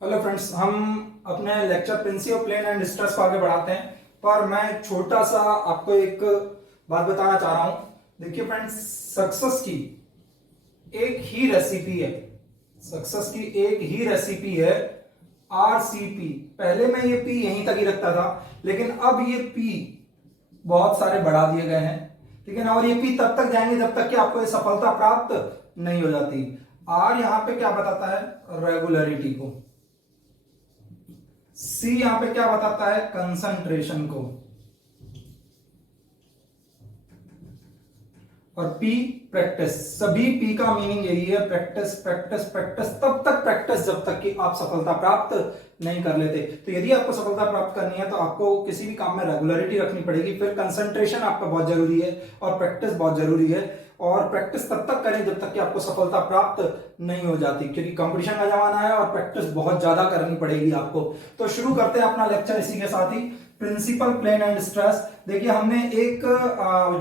Hello friends, हम अपने lecture principal plane and stress को आगे बढ़ाते हैं। पर मैं छोटा सा आपको एक बात बताना चाह रहा हूं। देखिए फ्रेंड्स, सक्सेस की एक ही रेसिपी है। सक्सेस की एक ही रेसिपी है, आरसीपी। पहले मैं ये पी यहीं तक ही रखता था, लेकिन अब ये पी बहुत सारे बढ़ा दिए गए हैं। ठीक है ना। और ये पी तब तक जाएंगे जब तक कि आपको ये सफलता प्राप्त नहीं हो जाती। आर यहां पे क्या बताता है? रेगुलरिटी को। सी यहां पे क्या बताता है? कंसंट्रेशन को। और पी प्रैक्टिस। सभी पी का मीनिंग यही है, प्रैक्टिस प्रैक्टिस प्रैक्टिस। तब तक प्रैक्टिस जब तक कि आप सफलता प्राप्त नहीं कर लेते। तो यदि आपको सफलता प्राप्त करनी है तो आपको किसी भी काम में रेगुलरिटी रखनी पड़ेगी, फिर कंसंट्रेशन आपका बहुत जरूरी है और प्रैक्टिस बहुत जरूरी है। और प्रैक्टिस तब तक करें जब तक कि आपको सफलता प्राप्त नहीं हो जाती, क्योंकि कंपटीशन का जमाना है और प्रैक्टिस बहुत ज्यादा करनी पड़ेगी आपको। तो शुरू करते हैं अपना लेक्चर इसी के साथ ही, प्रिंसिपल प्लेन एंड स्ट्रेस। देखिए, हमने एक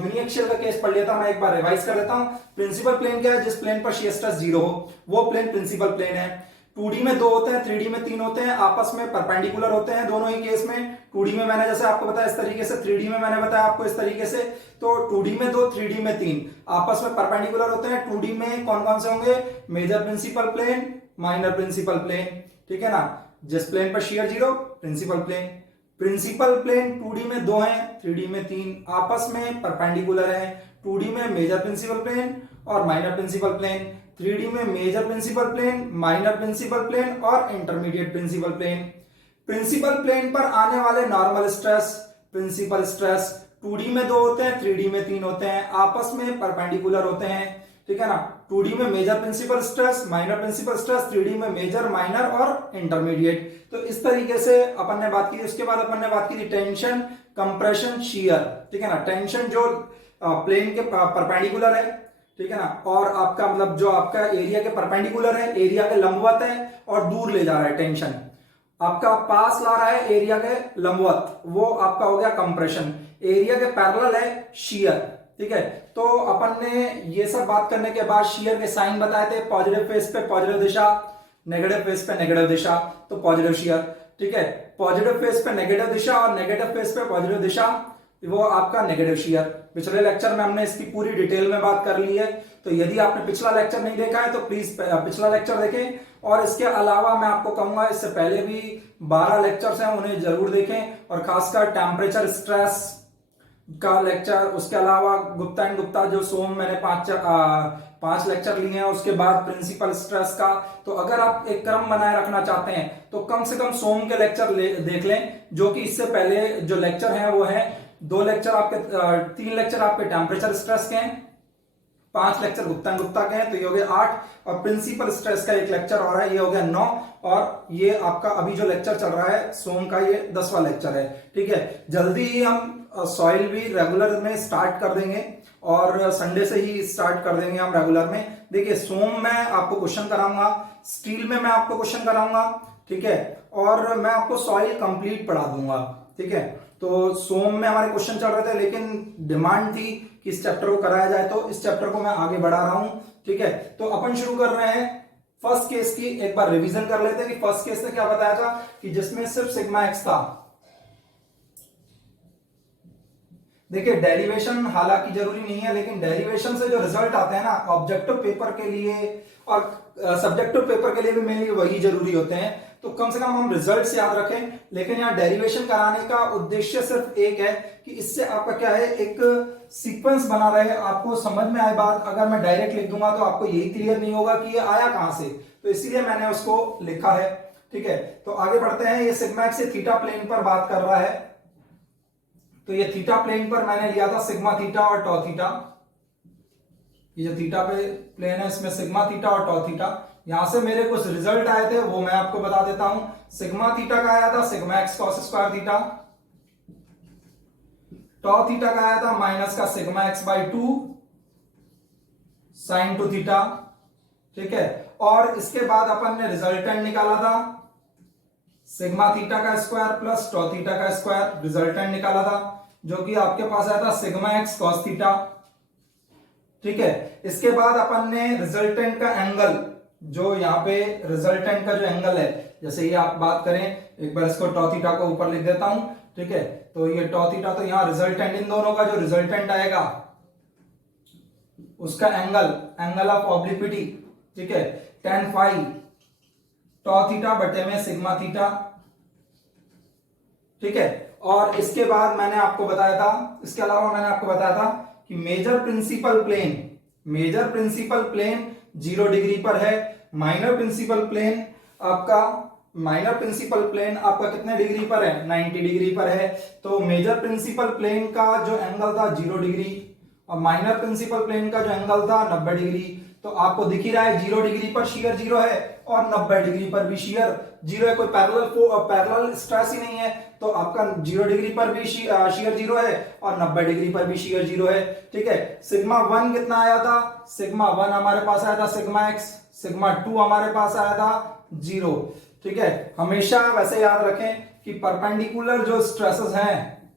यूनिएक्सियल का केस पढ़ लिया था, मैं एक बार रिवाइज कर देता हूं। प्रिंसिपल प्लेन क्या है? जिस प्लेन पर शियर स्ट्रेस 0 हो वो प्लेन प्रिंसिपल प्लेन है। 2D में 2 होते हैं, 3D में 3 होते हैं, आपस में परपेंडिकुलर होते हैं दोनों ही केस में। 2D में मैंने जैसे आपको बताया इस तरीके से, 3D में मैंने बताया आपको इस तरीके से। तो 2D में 2, 3D में 3 आपस में परपेंडिकुलर होते हैं। 2D में कौन कौन से होंगे? Major principal plane, minor principal plane. ठीक है ना। जिस प्लेन पर shear 0, principal plane. Principal plane 2D में 2 हैं, 3D में 3 आपस में परपेंडिकुलर हैं। 2D में मेजर प्रिंसिपल प्लेन और माइनर प्रिंसिपल प्लेन, 3D में major principal plane, minor principal plane और intermediate principal plane. Principal plane पर आने वाले normal stress, principal stress 2D में 2 होते हैं, 3D में 3 होते हैं, आपस में परपेंडिकुलर होते हैं। ठीक है ना। 2D में major principal stress, minor principal stress, 3D में मेजर, माइनर और इंटरमीडिएट। तो इस तरीके से अपन ने बात की। उसके बाद अपन ने बात की थी टेंशन, कंप्रेशन, शियर। ठीक है ना। टेंशन जो प्लेन के परपेंडिकुलर है, ठीक है ना, और आपका मतलब जो आपका एरिया के परपेंडिकुलर है, एरिया के लंबवत है और दूर ले जा रहा है। टेंशन आपका पास ला रहा है एरिया के लंबवत, वो आपका हो गया कंप्रेशन। एरिया के पैरेलल है शियर। ठीक है। तो अपन ने ये सब बात करने के बाद शियर के साइन बताए थे। पॉजिटिव फेस पे पॉजिटिव दिशा, नेगेटिव फेस पे नेगेटिव दिशा, तो पॉजिटिव शियर। ठीक है। पॉजिटिव फेस पे नेगेटिव दिशा और नेगेटिव फेस पे पॉजिटिव दिशा, वो आपका नेगेटिव शियर। पिछले लेक्चर में हमने इसकी पूरी डिटेल में बात कर ली है। तो यदि आपने पिछला लेक्चर नहीं देखा है तो प्लीज पिछला लेक्चर देखें। और इसके अलावा मैं आपको कहूंगा, इससे पहले भी 12 लेक्चर्स हैं, उन्हें जरूर देखें। और खासकर टेम्परेचर स्ट्रेस का लेक्चर, उसके अलावा गुप्ता एंड गुप्ता जो सोम मैंने 5 लेक्चर लिए हैं, उसके बाद प्रिंसिपल स्ट्रेस का। तो अगर आप एक क्रम बनाए रखना चाहते हैं तो कम से कम सोम के लेक्चर देख लें, जो कि इससे पहले जो लेक्चर हैं वो है 2 लेक्चर आपके, 3 लेक्चर आपके टेम्परेचर स्ट्रेस के हैं, 5 लेक्चर गुप्ता एंड गुप्ता के हैं, तो ये हो गए 8। और प्रिंसिपल स्ट्रेस का एक लेक्चर और है, ये हो गया 9। और ये आपका अभी जो लेक्चर चल रहा है सोम का, ये 10वां लेक्चर है। ठीक है। जल्दी ही हम सॉइल भी रेगुलर में स्टार्ट कर देंगे और संडे से ही स्टार्ट कर देंगे हम रेगुलर में। देखिए, सोम में आपको क्वेश्चन कराऊंगा, स्टील में मैं आपको क्वेश्चन कराऊंगा। ठीक है। और मैं आपको सॉइल कंप्लीट पढ़ा दूंगा। ठीक है। तो सोम में हमारे क्वेश्चन चल रहे थे, लेकिन डिमांड थी कि इस चैप्टर को कराया जाए, तो इस चैप्टर को मैं आगे बढ़ा रहा हूं। ठीक है। तो अपन शुरू कर रहे हैं फर्स्ट केस की। एक बार रिवीजन कर लेते हैं कि फर्स्ट केस में क्या बताया था, कि जिसमें सिर्फ सिग्मा एक्स था। देखिए, डेरिवेशन हालांकि जरूरी नहीं है, लेकिन डेरिवेशन से जो रिजल्ट आते हैं ना ऑब्जेक्टिव पेपर के लिए और सब्जेक्टिव पेपर के लिए भी मेनली वही जरूरी होते हैं। तो कम से कम हम रिजल्ट्स याद रखें। लेकिन यहाँ डेरिवेशन कराने का उद्देश्य सिर्फ एक है कि इससे आपका क्या है, एक सीक्वेंस बना रहे, आपको समझ में आए बात। अगर मैं डायरेक्ट लिख दूंगा तो आपको यही क्लियर नहीं होगा कि ये आया कहां से, तो इसीलिए मैंने उसको लिखा है। ठीक है। तो आगे बढ़ते हैं। ये सिग्मा एक्स से थीटा प्लेन पर बात कर रहा है। तो ये थीटा प्लेन पर मैंने लिया था सिग्मा थीटा और टॉ थीटा। ये जो थीटा पे प्लेन है, इसमें सिग्मा थीटा और टॉ थीटा। यहां से मेरे कुछ रिजल्ट आए थे, वो मैं आपको बता देता हूं। सिग्मा थीटा का आया था sigma x cos square theta. Tau theta का आया था माइनस का sigma x by 2 sine 2 theta. ठीक है। और इसके बाद अपन ने रिजल्टेंट निकाला था सिग्मा थीटा का स्क्वायर प्लस टॉ थीटा का स्क्वायर, रिजल्टेंट निकाला था, जो कि आपके पास आया था सिग्मा एक्स कॉस थीटा। ठीक है। इसके बाद अपन ने रिजल्टेंट का एंगल जो यहाँ पे रिजल्टेंट का जो एंगल है, जैसे ये आप बात करें, एक बार इसको टॉ थीटा को ऊपर लिख देता हूं, ठीक है, तो ये टॉ थीटा, तो यहाँ रिजल्टेंट, इन दोनों का जो रिजल्टेंट आएगा उसका एंगल ऑफ ऑब्लिक्विटी, ठीक है, tan फाई टॉ थीटा बटे में सिग्मा थीटा, ठीक है। और इसके बाद मैंने आपको बताया था, इसके अलावा मैंने आपको बताया था कि मेजर प्रिंसिपल प्लेन 0 डिग्री पर है, माइनर प्रिंसिपल प्लेन आपका कितने डिग्री पर है, 90 डिग्री पर है। तो मेजर प्रिंसिपल प्लेन का जो एंगल था 0 डिग्री और माइनर प्रिंसिपल प्लेन का जो एंगल था 90 डिग्री। तो आपको दिख ही रहा है 0 डिग्री पर शियर 0 है और 90 डिग्री पर भी शियर 0 है, कोई पैरेलल स्ट्रेस ही नहीं है। तो आपका 0 डिग्री पर भी शियर 0 है और 90 डिग्री पर भी शियर 0 है, ठीक है। सिग्मा 1 कितना आया था, सिग्मा 1 हमारे पास आया था सिग्मा x, सिग्मा 2 हमारे पास आया था 0, ठीक है। हमेशा वैसे याद रखें कि परपेंडिकुलर जो स्ट्रेसेस हैं,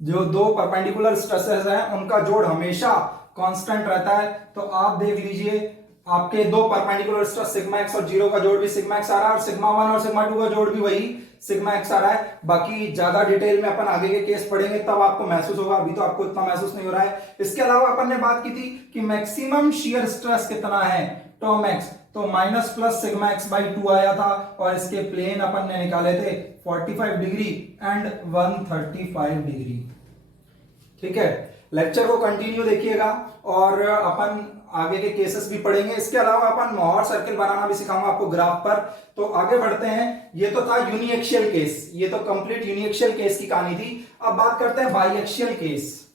जो दो परपेंडिकुलर स्ट्रेसेस हैं, उनका जोड़ हमेशा कांस्टेंट रहता है। तो आप देख लीजिए, आपके दो परपेंडिकुलर स्ट्रेस सिग्मा x और 0 का जोड़ भी सिग्मा x आ रहा है और सिग्मा 1 और सिग्मा 2 का जोड़ भी वही सिग्मा x आ रहा है। बाकी ज्यादा डिटेल में अपन आगे के केस पढ़ेंगे तब आपको महसूस होगा, अभी तो आपको इतना महसूस नहीं हो रहा है। इसके अलावा अपन ने बात की थी कि मैक्सिमम शियर स्ट्रेस कितना है, टॉ मैक्स, तो minus plus sigma x by 2 आया था और इसके प्लेन अपन ने निकाले थे 45 डिग्री एंड 135 डिग्री, ठीक है। लेक्चर को कंटिन्यू देखिएगा और अपन आगे के केसेस भी पढ़ेंगे। इसके अलावा अपन मोहर सर्किल बनाना भी सिखाऊंगा आपको ग्राफ पर। तो आगे बढ़ते हैं, ये तो था यूनिएक्शियल केस, ये तो कंप्लीट यूनिएक्शियल केस की कहानी थी। अब बात करते हैं बाईएक्शियल केस।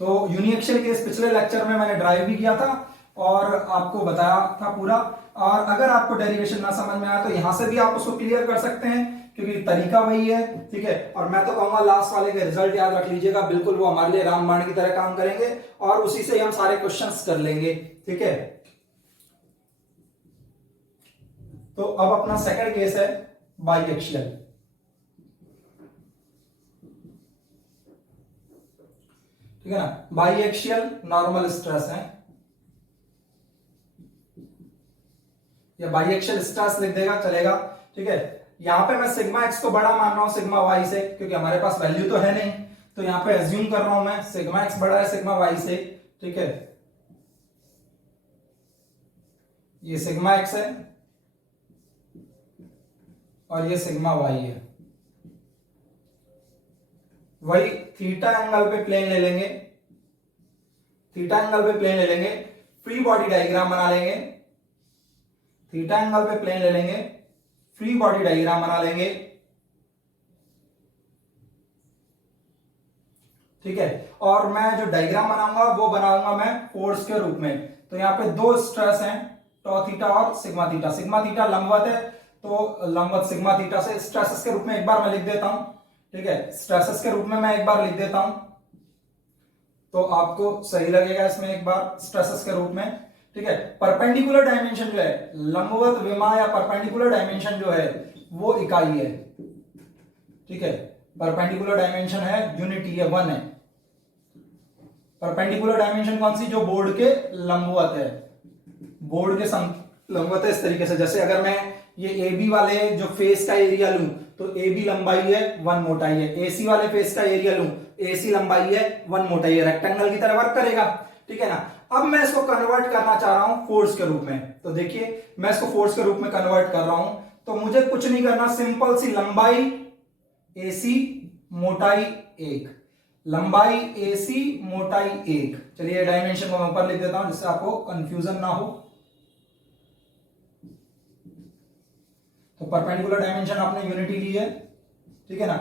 तो यूनिएक्शियल केस पिछले लेक्चर में मैंने ड्राइव भी किया था और आपको बताया था पूरा। और अगर आपको डेरिवेशन ना समझ में आया तो यहां से भी आप उसको क्लियर कर सकते हैं, क्योंकि तरीका वही है, ठीक है। और मैं तो कहूंगा लास्ट वाले के रिजल्ट याद रख लीजिएगा, बिल्कुल वो हमारे लिए रामबाण की तरह काम करेंगे और उसी से हम सारे क्वेश्चंस कर लेंगे, ठीक है। तो अब अपना सेकंड केस है बाईएक्शियल, ठीक है ना। बाईएक्शियल नॉर्मल स्ट्रेस है या बाईएक्शियल स्ट्रेस लिख देगा चलेगा, ठीक है। यहां पे मैं सिग्मा x को बड़ा मान रहा हूं सिग्मा y से, क्योंकि हमारे पास वैल्यू तो है नहीं, तो यहां पे एज्यूम कर रहा हूं मैं सिग्मा x बड़ा है सिग्मा y से, ठीक है। ये सिग्मा x है और ये सिग्मा y है। वही थीटा एंगल पे प्लेन ले लेंगे, थीटा एंगल पे प्लेन ले लेंगे, फ्री बॉडी डायग्राम बना लेंगे, थीटा एंगल पे प्लेन ले लेंगे, फ्री बॉडी डायग्राम बना लेंगे, ठीक है। और मैं जो डायग्राम बनाऊंगा वो बनाऊंगा मैं फोर्स के रूप में। तो यहां पे दो स्ट्रेस हैं, टॉ थीटा और सिग्मा थीटा। सिग्मा थीटा लंबवत है तो लंबवत सिग्मा थीटा से स्ट्रेसेस के रूप में एक बार मैं लिख देता हूं, ठीक है। स्ट्रेसेस के रूप में मैं एक बार लिख देता हूं तो आपको सही लगेगा इसमें, एक बार स्ट्रेसेस के रूप में, ठीक है। परपेंडिकुलर डायमेंशन जो है, लंबवत विमा या परपेंडिकुलर डायमेंशन जो है वो इकाई है, ठीक है। परपेंडिकुलर डायमेंशन है यूनिटी है, 1 है। परपेंडिकुलर डायमेंशन कौन सी, जो बोर्ड के लंबवत है, बोर्ड के लंबवत है। इस तरीके से जैसे अगर मैं ये ए बी वाले जो फेस का एरिया लूं तो ए बी लंबाई है 1 मोटाई है, ए सी वाले फेस का एरिया लूं ए सी लंबाई है 1 मोटाई है, रेक्टेंगल की तरह वर्क करेगा, ठीक है ना। अब मैं इसको कन्वर्ट करना चाह रहा हूं फोर्स के रूप में, तो देखिए मैं इसको फोर्स के रूप में कन्वर्ट कर रहा हूं। तो मुझे कुछ नहीं करना, सिंपल सी लंबाई AC मोटाई 1, लंबाई AC मोटाई 1। चलिए डायमेंशन को मैं ऊपर लिख देता हूं जिससे आपको कंफ्यूजन ना हो। तो परपेंडिकुलर डायमेंशन आपने यूनिटी ली है, ठीक है ना।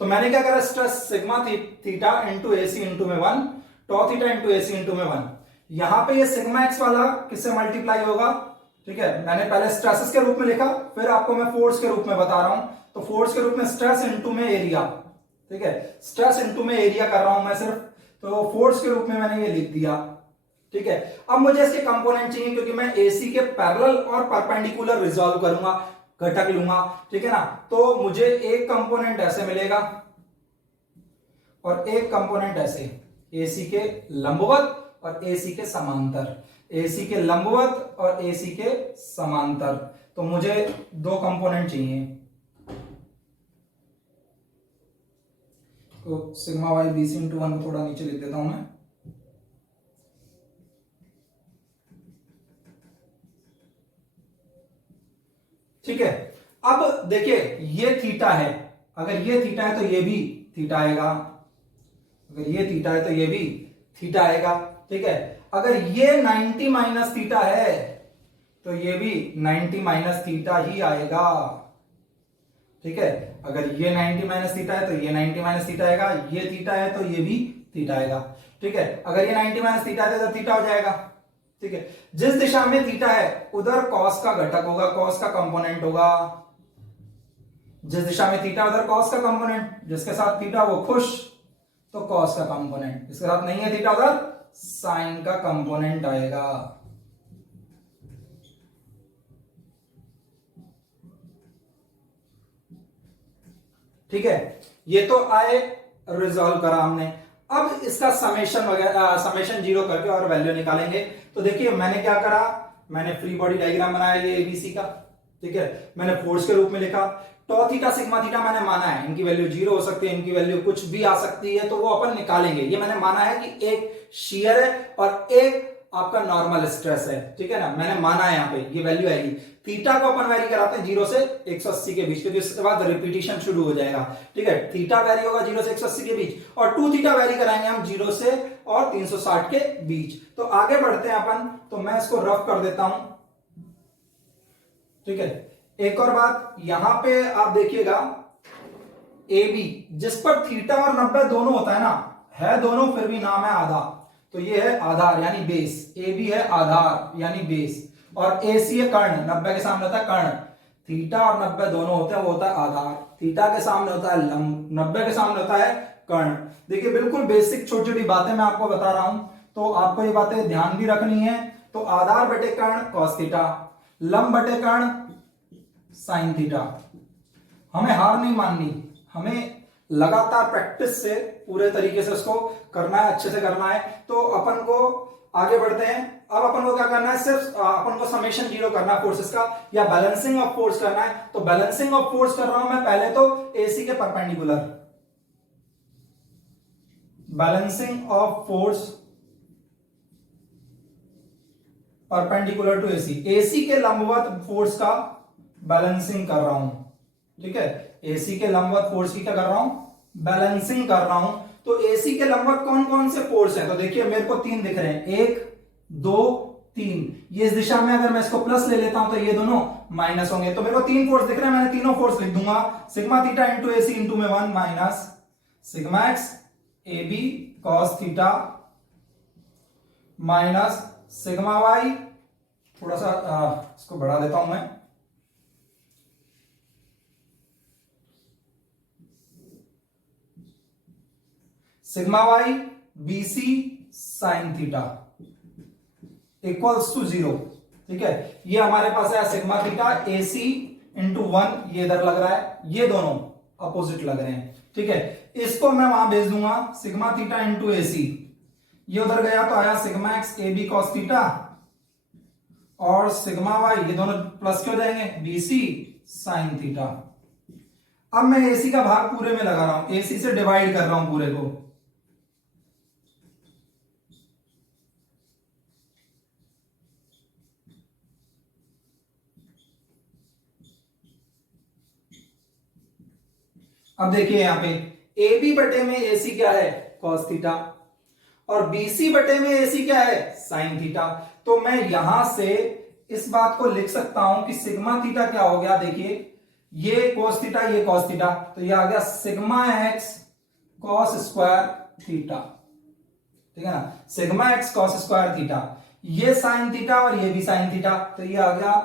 तो मैंने क्या करा, stress sigma theta into AC into में 1, टॉ थीटा इंटू AC इंटू में 1। यहां पे ये सिग्मा x वाला किससे मल्टीप्लाई होगा, ठीक है। मैंने पहले स्ट्रेसेस के रूप में लिखा, फिर आपको मैं फोर्स के रूप में बता रहा हूं। तो फोर्स के रूप में स्ट्रेस इंटू में एरिया, ठीक है। स्ट्रेस इंटू में एरिया कर रहा हूं मैं सिर्फ, तो फोर्स के रूप में मैंने ये लिख दिया, ठीक है। अब मुझे इसके कंपोनेंट चाहिए क्योंकि मैं AC के पैरेलल और परपेंडिकुलर रिजॉल्व करूंगा, घटक लूंगा, ठीक है ना। तो मुझे एक कंपोनेंट ऐसे मिलेगा और एक कंपोनेंट ऐसे, AC के लंबवत और AC के समांतर। AC के लंबवत और AC के समांतर। तो मुझे दो कंपोनेंट चाहिए, तो सिग्मा वाई BC इंटू 1 को थोड़ा नीचे लिख देता हूं मैं। ठीक है, अब देखिए ये थीटा है, अगर ये थीटा है तो ये भी थीटा आएगा, अगर ये थीटा है तो ये भी थीटा आएगा। ठीक है, अगर ये 90 माइनस थीटा है तो ये भी 90 माइनस थीटा ही आएगा। ठीक है, अगर ये 90 माइनस थीटा है तो ये 90 माइनस थीटा आएगा, ये थीटा है तो ये भी थीटा आएगा। ठीक है, अगर ये 90 माइनस थीटा है तो इधर थीटा हो जाएगा। ठीक है, जिस दिशा में थीटा है उधर कॉस का घटक होगा, कॉस का कंपोनेंट होगा। जिस दिशा में थीटा उधर कॉस का कंपोनेंट, जिसके साथ थीटा वो खुश तो कॉस का कंपोनेंट, जिसके साथ नहीं है थीटा उधर साइन का कंपोनेंट आएगा। ठीक है, ये तो आए, रिजॉल्व करा हमने। अब इसका समेशन वगैरह, समेशन जीरो करके और वैल्यू निकालेंगे। तो देखिए मैंने क्या करा, मैंने फ्री बॉडी डायग्राम बनाया ये ABC का। ठीक है, मैंने फोर्स के रूप में लिखा, टॉ थीटा सिग्मा थीटा मैंने माना है, इनकी वैल्यू जीरो हो सकती है, इनकी वैल्यू कुछ भी आ सकती है, तो वो अपन निकालेंगे। ये मैंने माना है कि एक शियर है और एक आपका नॉर्मल स्ट्रेस है। ठीक है ना, मैंने माना है, यहाँ पे ये वैल्यू आएगी। थीटा को अपन वैरी कराते हैं 0 से 180 के बीच, क्योंकि इसके बाद रिपीटिशन शुरू हो जाएगा। ठीक है, थीटा वैरी होगा 0 से 180 के बीच, और 2 थीटा वैरी कराएंगे हम 0 से और 360 के बीच। तो आगे बढ़ते हैं अपन, तो मैं इसको रफ कर देता हूं। ठीक है, एक और बात यहां पे आप देखिएगा, AB जिस पर थीटा और 90 दोनों होता है ना, है दोनों फिर भी नाम है आधा, तो ये है आधार यानी बेस। AB है आधार यानी बेस, और AC है कर्ण, 90 के सामने होता है कर्ण। थीटा और 90 दोनों होते हैं, वो होता है आधार। थीटा के सामने होता है लंब, 90 के सामने होता है कर्ण। देखिए बिल्कुल बेसिक छोटी छोटी बातें मैं आपको बता रहा हूं, तो आपको ये बातें ध्यान भी रखनी है। तो आधार बटे कर्ण कॉस थीटा, लंब बटे कर्ण साइन थीटा। हमें हार नहीं माननी, हमें लगातार प्रैक्टिस से पूरे तरीके से उसको करना है, अच्छे से करना है। तो अपन को आगे बढ़ते हैं। अब अपन को क्या करना है, सिर्फ अपन को समेशन जीरो करना है फोर्सेस का, या बैलेंसिंग ऑफ फोर्स करना है। तो बैलेंसिंग ऑफ फोर्स कर रहा हूं मैं पहले तो AC के perpendicular, balancing of force perpendicular to AC के लंबवत फोर्स का बैलेंसिंग कर रहा हूं। ठीक है, AC के लंबवत फोर्स की क्या कर रहा हूं, बैलेंसिंग कर रहा हूं। तो AC के लंबवत कौन कौन से फोर्स हैं, तो देखिए मेरे को 3 दिख रहे हैं, 1 2 3। ये इस दिशा में अगर मैं इसको प्लस ले लेता हूं तो ये दोनों माइनस होंगे। तो मेरे को 3 फोर्स दिख रहे हैं, मैंने तीनों फोर्स लिख दूंगा। Sigma theta into AC into में 1 minus sigma x AB cos theta minus sigma y, थोड़ा सा इसको बढ़ा देता हूं मैं, sigma y BC sine theta equals to 0। ठीक है, ये हमारे पास है सिग्मा थीटा AC इंटू 1, ये इधर लग रहा है, ये दोनों अपोजिट लग रहे हैं। ठीक है, इसको मैं वहां भेज दूंगा, सिग्मा थीटा इंटू AC, ये उधर गया तो आया sigma x AB cos theta, और सिग्मा वाई ये दोनों प्लस के हो जाएंगे BC साइन थीटा। अब मैं AC का भाग पूरे में लगा रहा हूं, AC से डिवाइड कर रहा हूं पूरे को। अब देखिए यहां पे AB बटे में AC क्या है, कॉस थीटा, और BC बटे में AC क्या है, साइन थीटा। तो मैं यहां से इस बात को लिख सकता हूं कि सिग्मा थीटा क्या हो गया, देखिए ये कॉस थीटा ये कॉस थीटा, तो ये आ गया sigma x cos square theta. ठीक है ना, sigma x cos square theta, ये साइन थीटा और ये भी साइन थीटा, तो ये आ गया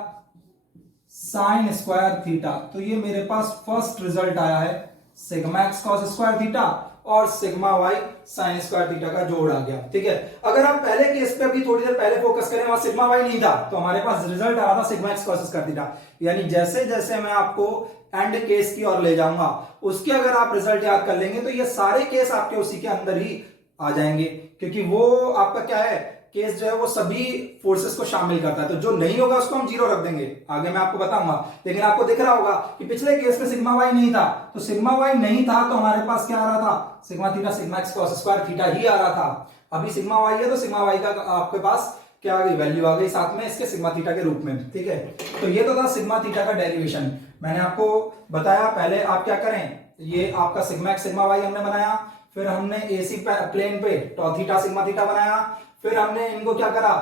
साइन स्क्वायर थीटा। तो ये मेरे पास फर्स्ट रिजल्ट आया है, sigma x cos square theta और sigma y sine square theta का जोड़ आ गया। ठीक है, अगर आप पहले केस पे भी थोड़ी देर पहले फोकस करें, वहां सिग्मा वाई नहीं था, तो हमारे पास रिजल्ट आ रहा था sigma x cos square theta. यानी जैसे जैसे मैं आपको एंड केस की ओर ले जाऊंगा, उसके अगर आप रिजल्ट याद कर लेंगे तो ये सारे केस आपके उसी के अंदर ही आ जाएंगे, क्योंकि वो आपका क्या है केस जो है वो सभी फोर्सेस को शामिल करता है, तो जो नहीं होगा उसको हम जीरो रख देंगे, आगे मैं आपको बताऊंगा। लेकिन आपको दिख रहा होगा कि पिछले केस में सिग्मा वाई नहीं था, तो सिग्मा वाई नहीं था तो हमारे पास क्या आ रहा था, sigma theta sigma x cos square theta ही आ रहा था। अभी सिग्मा वाई है तो सिग्मा वाई का आपके पास क्या आ गई, वैल्यू आ गई साथ में इसके सिग्मा थीटा के रूप में, ठीक है। तो ये तो था सिग्मा थीटा का डेरिवेशन। मैंने आपको बताया पहले आप क्या करें, ये आपका सिग्मा एक्स सिग्मा वाई हमने बनाया, फिर हमने एसी प्लेन पे टॉ थीटा सिग्मा थीटा बनाया, फिर हमने इनको क्या करा,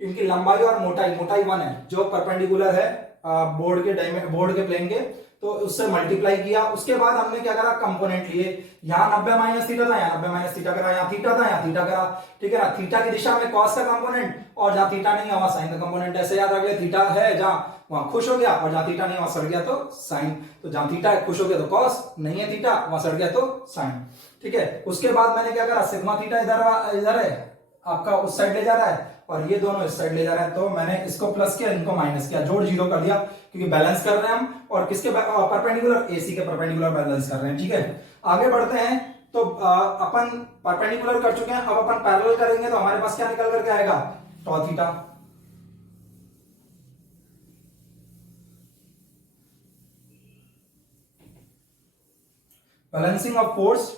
इनकी लंबाई और मोटाई, मोटाई 1 है जो परपेंडिकुलर है बोर्ड के प्लेन के, तो उससे मल्टीप्लाई किया। उसके बाद हमने क्या करा, कंपोनेंट लिए, यहाँ 90 माइनस थीटा था, यहाँ 90 माइनस थीटा करा, यहाँ थीटा था, यहाँ थीटा करा, ठीक है ना। थीटा की दिशा में कॉस का कंपोनेंट, और जहां थीटा नहीं है वहां साइन का कंपोनेंट। ऐसे याद रख ले, थीटा है जहां वहां खुश हो गया, और जहां थीटा नहीं है वहां सड़ गया तो साइन। तो जहां थीटा है खुश हो गया तो कॉस, नहीं है थीटा वहां सड़ गया तो साइन, ठीक है। उसके बाद मैंने क्या करा, सिग्मा थीटा इधर है आपका, उस साइड ले जा रहा है, और ये दोनों इस साइड ले जा रहे हैं, तो मैंने इसको प्लस किया, इनको माइनस किया, जोड़ जीरो कर दिया, क्योंकि बैलेंस कर रहे हैं हम, और किसके परपेंडिकुलर, एसी के परपेंडिकुलर बैलेंस कर रहे हैं, ठीक है। आगे बढ़ते हैं, तो अपन परपेंडिकुलर कर चुके हैं, अब अपन पैरेलल करेंगे, तो हमारे पास क्या निकल करके आएगा, tau theta. Balancing of force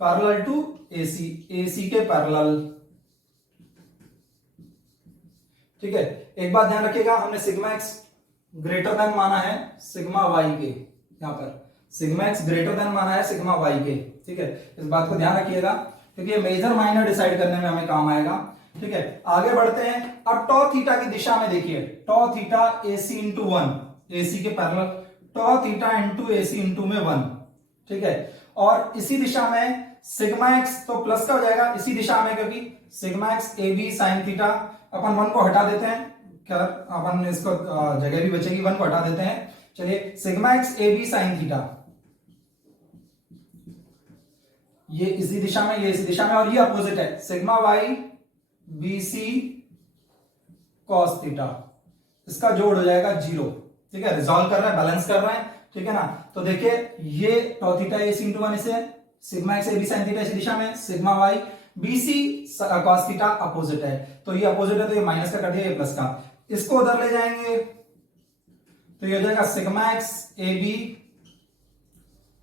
parallel to AC, AC के पैरेलल, ठीक है। एक बात ध्यान रखिएगा, हमने सिग्मा एक्स ग्रेटर देन माना है सिग्मा वाई के, यहां पर सिग्मा एक्स ग्रेटर देन माना है सिग्मा वाई के, ठीक है। इस बात को ध्यान रखिएगा, क्योंकि ये मेजर माइनर डिसाइड करने में हमें काम आएगा, ठीक है। आगे बढ़ते हैं, अब टॉ थीटा की दिशा में देखिए, टॉ थीटा एसी इंटू 1, एसी के पैरेलल, टॉ थीटा इंटू एसी इंटू में 1, ठीक है। और इसी दिशा में सिग्मा एक्स तो प्लस का हो जाएगा इसी दिशा में, क्योंकि sigma x A B sine theta, अपन 1 को हटा देते हैं, क्या अपन इसको जगह भी बचेगी, 1 को हटा देते हैं। चलिए, sigma x A B sine theta, ये इसी दिशा में, ये इसी दिशा में, और ये अपोजिट है, sigma y B C cos theta, इसका जोड़ हो जाएगा 0, ठीक है। रिजॉल्व कर रहे हैं, बैलेंस कर रहे हैं, ठीक है ना। तो देखिए, ये टॉ थीटा ए सी इंटू 1 इसे, sigma x A B sine theta इसी दिशा में, sigma y B C cos theta opposite है, तो ये अपोजिट है तो ये माइनस का कर दिया, ये प्लस का, इसको उधर ले जाएंगे तो ये हो जाएगा sigma x A B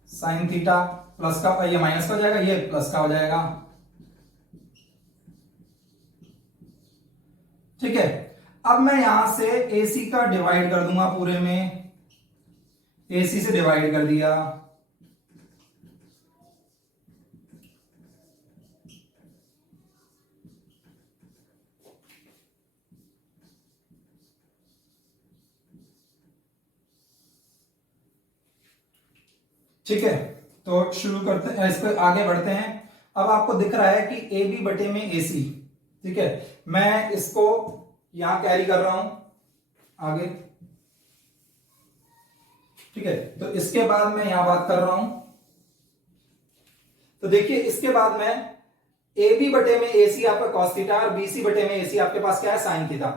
sine theta plus का, ये माइनस का हो जाएगा, ये प्लस का हो जाएगा, ठीक है। अब मैं यहां से एसी का डिवाइड कर दूंगा पूरे में, एसी से डिवाइड कर दिया, ठीक है। तो शुरू करते हैं, इसको आगे बढ़ते हैं। अब आपको दिख रहा है कि ए बी बटे में एसी, ठीक है। मैं इसको यहां कैरी कर रहा हूं आगे, ठीक है। तो इसके बाद मैं यहां बात कर रहा हूं, तो देखिए इसके बाद में ए बी बटे में एसी आपका कॉस थीटा, और बीसी बटे में एसी आपके पास क्या है, साइन थीटा,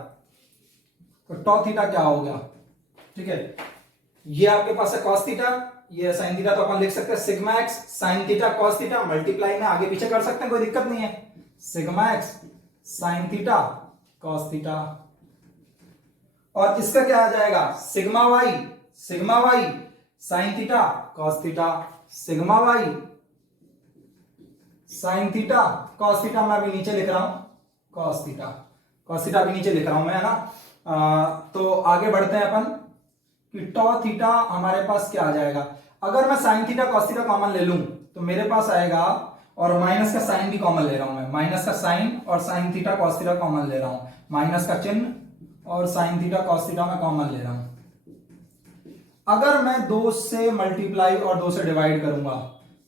तो टॉ थीटा क्या हो गया, ठीक है। ये आपके पास है कॉस थीटा, ये साइन थीटा, तो अपन लिख सकते हैं sigma x sine theta cos theta, multiply में आगे पीछे कर सकते हैं, कोई दिक्कत नहीं है, sigma x sine theta cos theta, और इसका क्या आ जाएगा, sigma y sine theta cos theta, sigma y sine theta cos theta, मैं अभी नीचे लिख रहा हूं कॉस थीटा अभी नीचे लिख रहा हूं मैं, है ना। तो आगे बढ़ते हैं अपन कि टॉ थीटा हमारे पास क्या आ जाएगा, अगर मैं sign theta cos theta common ले लूं तो मेरे पास आएगा, और माइनस का साइन भी कॉमन ले रहा हूं मैं, माइनस का साइन और sign theta cos theta common ले रहा हूं, माइनस का चिन्ह और साइन थीटा कॉस थीटा मैं कॉमन ले रहा हूं। अगर मैं 2 से मल्टीप्लाई और 2 से डिवाइड करूंगा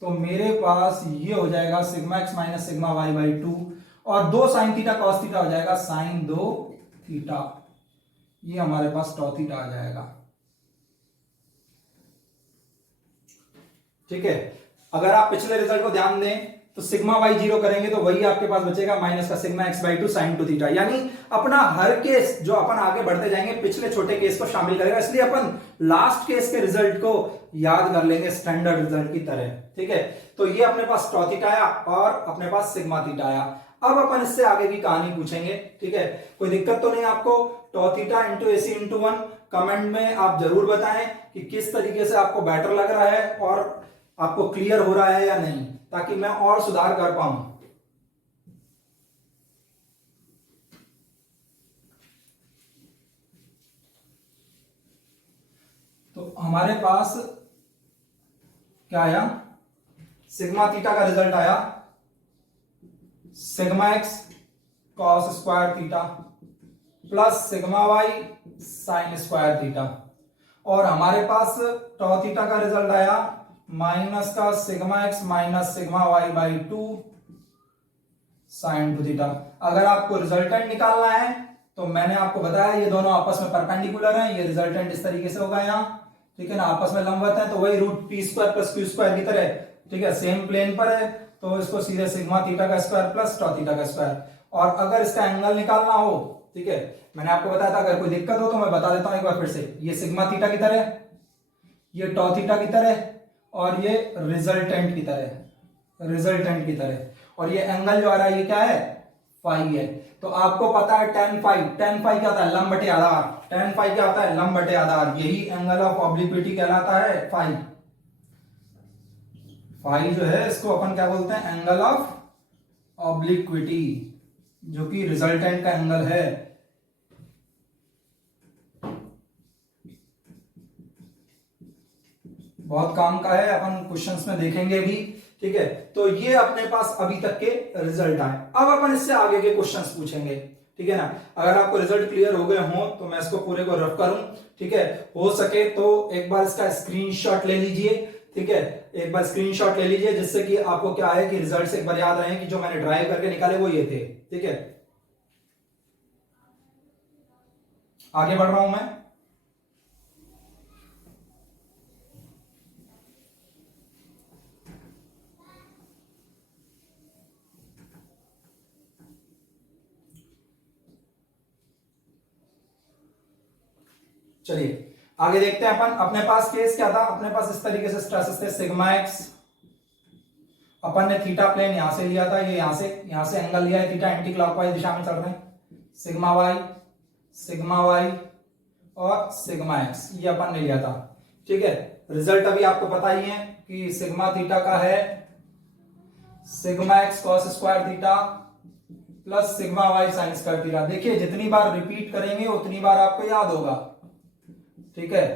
तो मेरे पास ये हो जाएगा sigma x minus sigma y by 2, और 2 साइन थीटा कॉस थीटा हो जाएगा साइन 2 थीटा, ये हमारे पास टॉ थीटा आ जाएगा, ठीक है। अगर आप पिछले रिजल्ट को ध्यान दें तो सिग्मा वाई 0 करेंगे तो वही आपके पास बचेगा माइनस का sigma x by 2 sine 2 theta, यानी अपना हर केस जो अपन आगे बढ़ते जाएंगे पिछले छोटे केस को शामिल करेगा, इसलिए अपन लास्ट केस के रिजल्ट को याद कर लेंगे स्टैंडर्ड रिजल्ट की तरह, ठीक है। तो ये अपने पास टॉ थीटा आया और अपने पास सिग्मा थीटा आया। अब अपन इससे आगे की कहानी पूछेंगे, ठीक है। कोई दिक्कत तो नहीं आपको? Tau theta into AC into 1 comment में आप जरूर बताएं कि किस तरीके से आपको बेटर लग रहा है और आपको क्लियर हो रहा है या नहीं, ताकि मैं और सुधार कर पाऊं। तो हमारे पास क्या आया? सिग्मा थीटा का रिजल्ट आया sigma x cos square theta plus sigma y sine square theta, और हमारे पास टॉ थीटा का रिजल्ट आया माइनस का sigma x minus sigma y by 2 sine 2 theta. अगर आपको रिजल्टेंट निकालना है तो मैंने आपको बताया ये दोनों आपस में परपेंडिकुलर हैं, ये रिजल्टेंट इस तरीके से होगा यहाँ, ठीक है ना, आपस में लंबवत है, तो वही root P square plus Q square की तरह, ठीक है, सेम प्लेन पर है, तो इसको सीधे सिग्मा थीटा का स्क्वायर प्लस टॉ थीटा का स्क्वायर। और अगर इसका एंगल निकालना हो, ठीक है, मैंने आपको बताया था अगर कोई दिक्कत हो तो मैं बता देता हूं एक बार फिर से, ये सिग्मा थीटा की तरह, ये टॉ थीटा की तरह, और ये रिजल्टेंट की तरह, रिजल्टेंट की तरह, और ये एंगल जो आ रहा है ये क्या है? फाई है। तो आपको पता है tan फाई, tan फाई क्या होता है? लंब बटे आधार। tan फाई क्या होता है? लंब बटे आधार। यही एंगल ऑफ ऑब्लिक्विटी कहलाता है फाई। फाई जो है इसको अपन क्या बोलते हैं? एंगल ऑफ ऑब्लिक्विटी, जो कि रिजल्टेंट का एंगल है। बहुत काम का है, अपन क्वेश्चंस में देखेंगे भी, ठीक है। तो ये अपने पास अभी तक के रिजल्ट आए। अब अपन इससे आगे के क्वेश्चंस पूछेंगे, ठीक है ना। अगर आपको रिजल्ट क्लियर हो गए हो तो मैं इसको पूरे को रफ करूं, ठीक है। हो सके तो एक बार इसका स्क्रीनशॉट ले लीजिए, ठीक है, एक बार स्क्रीनशॉट ले लीजिए, जिससे कि आपको क्या है कि रिजल्ट एक बार याद रहे कि जो मैंने ड्राइव करके निकाले वो ये थे, ठीक है। आगे बढ़ रहा हूं मैं। चलिए आगे देखते हैं अपन। अपने पास केस क्या था? अपने पास इस तरीके से स्ट्रेसेस थे, सिग्मा एक्स, अपन ने थीटा प्लेन यहां से लिया था, ये यहां से एंगल लिया है, थीटा एंटी क्लॉकवाइज दिशा में चल रहे हैं, सिग्मा वाई और सिग्मा एक्स, ये अपन ने लिया था, ठीक है। रिजल्ट अभी आपको पता ही है कि सिग्मा थीटा का है sigma x cos square theta plus sigma y sine square theta. देखिए जितनी बार रिपीट करेंगे उतनी बार आपको याद होगा, ठीक है।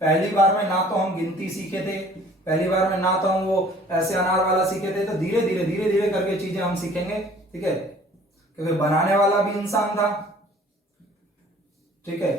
पहली बार में ना तो हम गिनती सीखे थे, पहली बार में ना तो हम वो ऐसे अनार वाला सीखे थे, तो धीरे धीरे करके चीजें हम सीखेंगे, ठीक है, क्योंकि बनाने वाला भी इंसान था, ठीक है,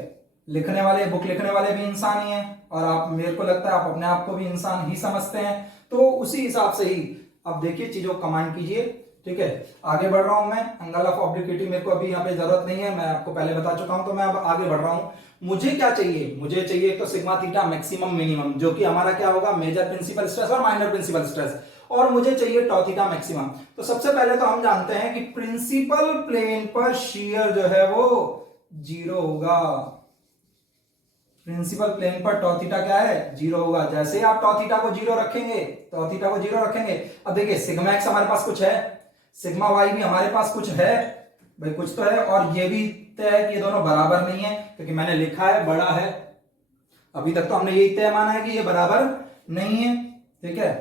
लिखने वाले, बुक लिखने वाले भी इंसान ही हैं, और आप, मेरे को लगता है आप अपने आप को भी इंसान ही समझते हैं, तो उसी हिसाब से ही अब देखिए चीजों को कमांड कीजिए, ठीक है। आगे बढ़ रहा हूं मैं। एंगल ऑफ ऑब्लिक्विटी मेरे को अभी यहाँ पे जरूरत नहीं है, मैं आपको पहले बता चुका हूं, तो मैं अब आगे बढ़ रहा हूं। मुझे क्या चाहिए? मुझे चाहिए तो सिग्मा थीटा मैक्सिमम मिनिमम, जो कि हमारा क्या होगा? मेजर प्रिंसिपल स्ट्रेस और माइनर प्रिंसिपल स्ट्रेस, और मुझे चाहिए टॉ थीटा मैक्सिमम। तो सबसे पहले तो हम जानते हैं कि प्रिंसिपल प्लेन पर शियर जो है वो 0 होगा। प्रिंसिपल प्लेन पर टॉ थीटा क्या है? 0 होगा। जैसे ही आप टॉ थीटा को 0 रखेंगे, टॉ थीटा को 0 रखेंगे, अब देखिए सिग्मा एक्स हमारे पास कुछ है, सिग्मा वाई भी हमारे पास कुछ है, भाई कुछ तो है, और ये भी तय है कि ये दोनों बराबर नहीं है, क्योंकि मैंने लिखा है बड़ा है। अभी तक तो हमने यही तय माना है कि ये बराबर नहीं है, ठीक है।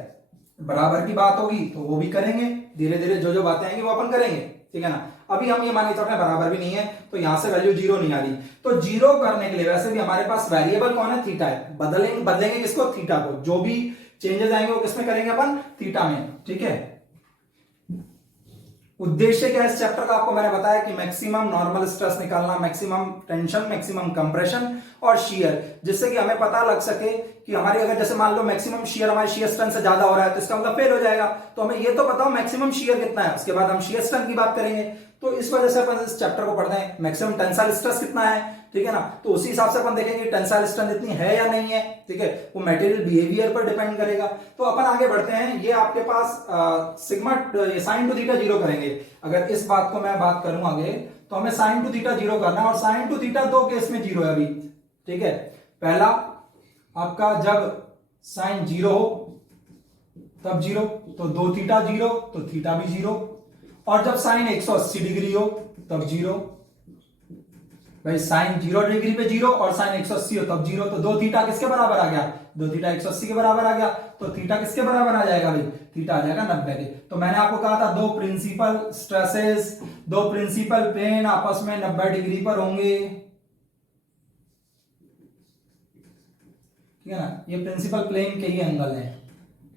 बराबर की बात होगी तो वो भी करेंगे, धीरे धीरे जो जो बातें आएंगी वो अपन करेंगे, ठीक है ना। अभी हम ये मान के चल रहे हैं बराबर भी नहीं है, तो यहां से वैल्यू 0 नहीं आ रही। तो 0 करने के लिए वैसे भी हमारे पास वेरिएबल कौन है? थीटा है। बदलेंगे किसको? थीटा को। जो भी चेंजेस आएंगे वो किसमें करेंगे अपन? थीटा में, ठीक है। उद्देश्य क्या है इस चैप्टर का? आपको मैंने बताया कि मैक्सिमम नॉर्मल स्ट्रेस निकालना, मैक्सिमम टेंशन, मैक्सिमम कंप्रेशन और शियर, जिससे कि हमें पता लग सके कि हमारी, अगर जैसे मान लो मैक्सिमम शियर हमारे शियर स्ट्रेंथ से ज्यादा हो रहा है तो इसका मतलब फेल हो जाएगा। तो हमें ये तो बताओ मैक्सिमम शियर कितना है, उसके बाद हम शियर स्ट्रेंथ की बात करेंगे। तो इस वजह से अपन इस चैप्टर को पढ़ते हैं। मैक्सिमम टेंसाइल स्ट्रेस कितना है, ठीक है ना, तो उसी हिसाब से अपन देखेंगे टेंसाइल स्ट्रेंथ इतनी है या नहीं है, ठीक है। वो मटेरियल बिहेवियर पर डिपेंड करेगा। तो अपन आगे बढ़ते हैं। ये आपके पास सिग्मा साइन टू थीटा 0 करेंगे। अगर इस बात को मैं बात करूं आगे, तो हमें साइन टू थीटा 0 करना है, और साइन टू थीटा 2 केस में 0 है अभी, ठीक है। पहला आपका जब साइन 0 हो तब 0, तो 2 थीटा 0 तो थीटा भी 0, और जब साइन 180 डिग्री हो तब 0। भाई साइन 0 डिग्री पे 0 और साइन 180 हो तब 0, तो 2 थीटा किसके बराबर आ गया, 2 थीटा 180 के बराबर आ गया, तो थीटा किसके बराबर आ जाएगा भाई, थीटा आ जाएगा 90 के। तो मैंने आपको कहा था दो प्रिंसिपल स्ट्रेसेस, दो प्रिंसिपल प्लेन आपस में 90 डिग्री पर होंगे, ठीक है ना, ये प्रिंसिपल प्लेन के ही एंगल है,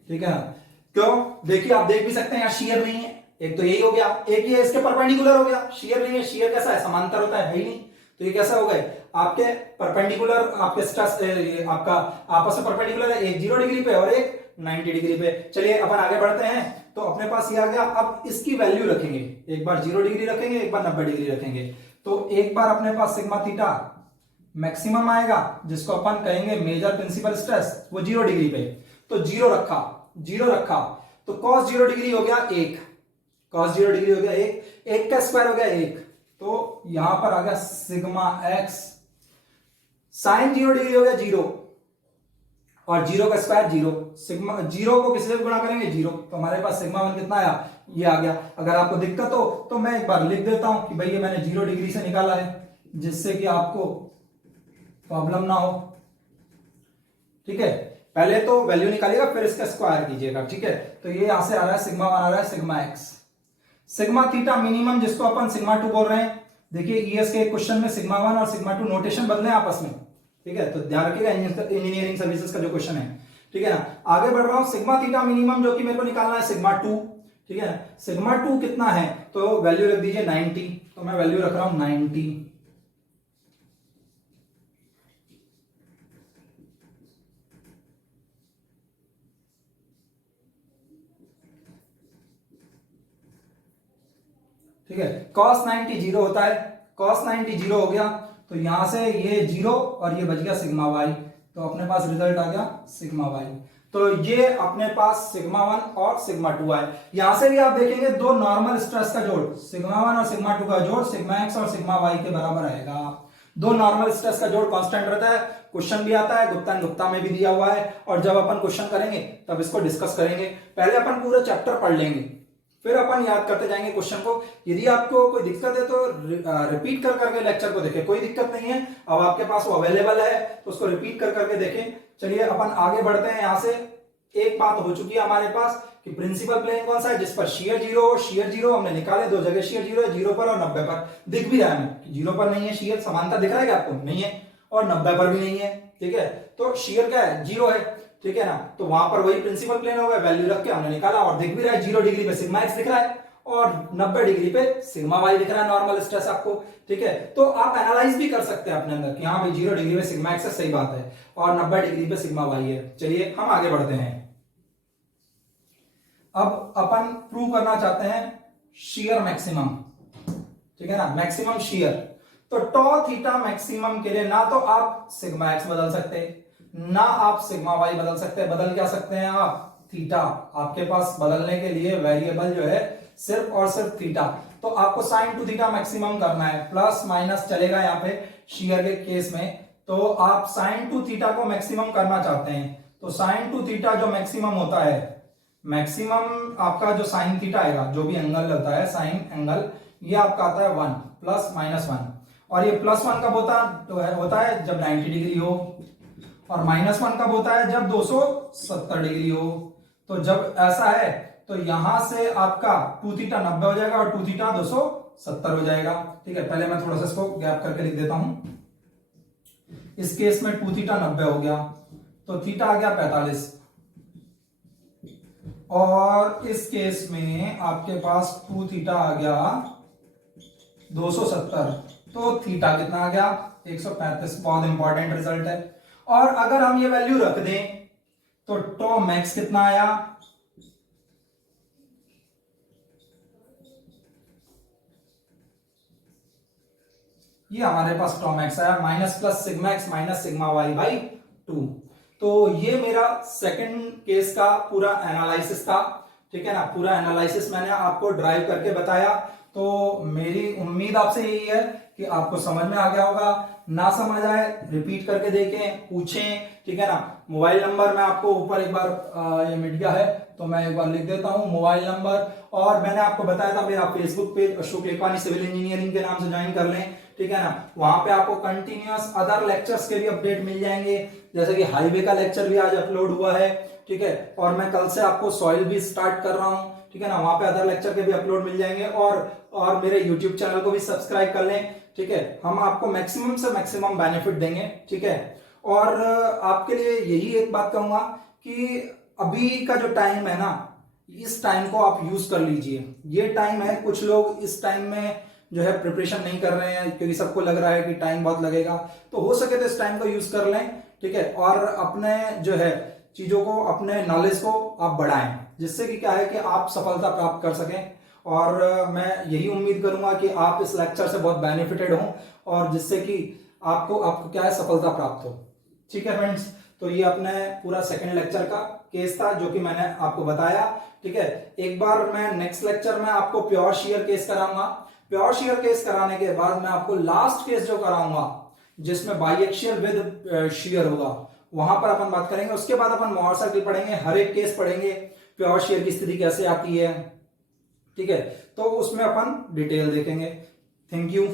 ठीक है ना। क्यों, देखिए आप देख भी सकते हैं यहाँ शेयर नहीं है, एक तो यही हो गया, एक ये इसके परपेंडिकुलर हो गया, शेयर नहीं है, शेयर कैसा है, समांतर होता है ही नहीं, तो ये कैसा हो गए आपके परपेंडिकुलर, आपके स्ट्रेस आपका आपस में परपेंडिकुलर है, एक 0 डिग्री पे और एक 90 डिग्री पे। चलिए अपन आगे बढ़ते हैं, तो अपने पास ये आ गया। अब इसकी वैल्यू रखेंगे, एक बार 0 डिग्री रखेंगे, एक बार 90 डिग्री रखेंगे, तो एक बार अपने पास सिग्मा थीटा मैक्सिमम आएगा जिसको अपन कहेंगे मेजर प्रिंसिपल स्ट्रेस, वो 0 डिग्री पे, तो 0 रखा, तो cos 0 डिग्री हो गया 1, cos 0 डिग्री हो गया 1 का स्क्वायर हो गया 1, तो यहां पर आ गया सिग्मा x, साइन 0 डिग्री हो गया 0 और 0 का स्क्वायर 0, सिग्मा 0 को किसी से गुणा करेंगे 0, तो हमारे पास सिग्मा 1 कितना आया, ये आ गया। अगर आपको दिक्कत हो तो मैं एक बार लिख देता हूं कि भाई ये मैंने 0 डिग्री से निकाला है, जिससे कि आपको प्रॉब्लम ना हो, ठीक है। पहले तो वैल्यू निकालिएगा फिर इसका स्क्वायर कीजिएगा, ठीक है। तो ये यहां से आ रहा है सिग्मा 1 आ रहा है sigma x, sigma theta minimum जिसको अपन सिग्मा 2 बोल रहे हैं। देखिए ईएस के क्वेश्चन में सिग्मा 1 और सिग्मा 2 नोटेशन बदले आपस में, ठीक है, तो ध्यान रखिएगा इंजीनियरिंग सर्विसेज का जो क्वेश्चन है, ठीक है ना। आगे बढ़ रहा हूं, सिग्मा थीटा मिनिमम जो कि मेरे को निकालना है सिग्मा 2, ठीक है। सिग्मा 2 कितना है, तो वैल्यू रख दीजिए 90, तो मैं वैल्यू रख रहा हूं 90, ठीक है। cos 90 0 होता है, cos 90 0 हो गया, तो यहां से ये 0 और ये बच गया सिग्मा y, तो अपने पास रिजल्ट आ गया सिग्मा y। तो ये अपने पास सिग्मा 1 और सिग्मा 2 आए। यहां से भी आप देखेंगे दो नॉर्मल स्ट्रेस का जोड़, सिग्मा 1 और सिग्मा 2 का जोड़ सिग्मा x और सिग्मा y के बराबर आएगा। दो नॉर्मल स्ट्रेस का जोड़ कांस्टेंट रहता है, क्वेश्चन भी आता है, गुप्ता में भी दिया हुआ है, और जब अपन क्वेश्चन करेंगे तब इसको डिस्कस करेंगे। पहले अपन पूरा चैप्टर पढ़ लेंगे, फिर अपन याद करते जाएंगे क्वेश्चन को। यदि आपको कोई दिक्कत है तो रिपीट कर करके लेक्चर को देखें, कोई दिक्कत नहीं है, अब आपके पास वो अवेलेबल है तो उसको रिपीट कर करके देखें। चलिए अपन आगे बढ़ते हैं। यहां से एक बात हो चुकी है हमारे पास कि प्रिंसिपल प्लेन कौन सा है, जिस पर शेयर 0 हो, शेयर 0 हमने निकाले, दो जगह शेयर 0 है, 0 पर और 90 पर। दिख भी रहा है हमें 0 पर नहीं है शेयर, समानता दिख रहा है आपको, नहीं है, और 90 पर भी नहीं है, ठीक है। तो शेयर क्या है, 0 है, ठीक है ना। तो वहां पर वही प्रिंसिपल प्लेन होगा, वैल्यू रख के हमने निकाला, और दिख भी रहा है 0 डिग्री पे सिग्मा x दिख रहा है और 90 डिग्री पे सिग्मा y दिख रहा है, नॉर्मल स्ट्रेस आपको, ठीक है। तो आप एनालाइज भी कर सकते हैं अपने अंदर कि हाँ भाई 0 डिग्री पे सिग्मा x है, सही बात है, और 90 डिग्री पे सिग्मा y है। चलिए हम आगे बढ़ते हैं। अब अपन प्रूव करना चाहते हैं शेयर मैक्सिमम, ठीक है ना, मैक्सिमम शेयर। तो टॉ थीटा मैक्सिमम के लिए ना तो आप सिग्मा x बदल सकते, ना आप सिग्मा y बदल सकते। बदल क्या सकते हैं आप, थीटा। आपके पास बदलने के लिए वेरिएबल जो है सिर्फ और सिर्फ थीटा। तो आपको साइन 2 थीटा मैक्सिमम करना है, प्लस माइनस चलेगा यहाँ पे शेयर के केस में। तो आप साइन 2 थीटा को मैक्सिमम करना चाहते हैं, तो साइन 2 थीटा जो मैक्सिमम होता है, मैक्सिमम आपका जो साइन थीटा आएगा, जो भी एंगल होता है साइन एंगल, ये आपका आता है 1 प्लस माइनस 1, और ये प्लस 1 कब होता है जब 90 डिग्री हो, और माइनस 1 कब होता है जब 270 डिग्री हो। तो जब ऐसा है तो यहां से आपका 2 थीटा 90 हो जाएगा और 2 थीटा 270 हो जाएगा, ठीक है। पहले मैं थोड़ा सा इसको गैप करके लिख देता हूं। इस केस में 2 थीटा 90 हो गया, तो थीटा आ गया 45, और इस केस में आपके पास 2 थीटा आ गया 270, तो थीटा कितना आ गया 135। बहुत इंपॉर्टेंट रिजल्ट है। और अगर हम ये वैल्यू रख दें तो टॉ मैक्स कितना आया, ये हमारे पास टॉ मैक्स आया minus plus sigma x minus sigma y by 2। तो ये मेरा सेकंड केस का पूरा एनालिसिस था, ठीक है ना। पूरा एनालिसिस मैंने आपको ड्राइव करके बताया। तो मेरी उम्मीद आपसे यही है कि आपको समझ में आ गया होगा। ना समझ आए रिपीट करके देखें, पूछें, ठीक है ना। मोबाइल नंबर मैं आपको ऊपर एक बार ये मिट गया है तो मैं एक बार लिख देता हूं मोबाइल नंबर। और मैंने आपको बताया था मेरा Facebook page Ashok Lekhwani civil engineering के नाम से ज्वाइन कर लें, ठीक है ना। वहां पे आपको कंटिन्यूअस अदर लेक्चर्स के भी अपडेट मिल जाएंगे, जैसे कि हाईवे का लेक्चर भी आज अपलोड हुआ है, ठीक है। और मैं कल से आपको सॉइल भी स्टार्ट कर रहा हूं, ठीक है ना। वहां पे अदर लेक्चर के भी अपलोड मिल जाएंगे। और मेरे यूट्यूब चैनल को भी सब्सक्राइब कर लें, ठीक है। हम आपको मैक्सिमम से मैक्सिमम बेनिफिट देंगे, ठीक है। और आपके लिए यही एक बात कहूंगा कि अभी का जो टाइम है ना, इस टाइम को आप यूज कर लीजिए। ये टाइम है, कुछ लोग इस टाइम में जो है प्रिपरेशन नहीं कर रहे हैं क्योंकि सबको लग रहा है कि टाइम बहुत लगेगा, तो हो सके तो इस टाइम को यूज कर लें, ठीक है। और अपने जो है चीजों को, अपने नॉलेज को आप बढ़ाएं, जिससे कि क्या है कि आप सफलता प्राप्त कर सकें। और मैं यही उम्मीद करूंगा कि आप इस लेक्चर से बहुत बेनिफिटेड हों और जिससे कि आपको क्या है सफलता प्राप्त हो, ठीक है फ्रेंड्स। तो ये अपने पूरा सेकंड लेक्चर का केस था जो कि मैंने आपको बताया, ठीक है। एक बार मैं नेक्स्ट लेक्चर में आपको प्योर शेयर केस कराऊंगा। प्योर शेयर केस कराने के बाद मैं आपको लास्ट केस जो कराऊंगा जिसमें बाइएक्सियल विद शेयर होगा, वहां पर अपन बात करेंगे। उसके बाद अपन मोहर सर्किल पढ़ेंगे, हर एक केस पढ़ेंगे, प्योर शेयर की स्थिति कैसे आती है, ठीक है। तो उसमें अपन डिटेल देखेंगे। Thank you.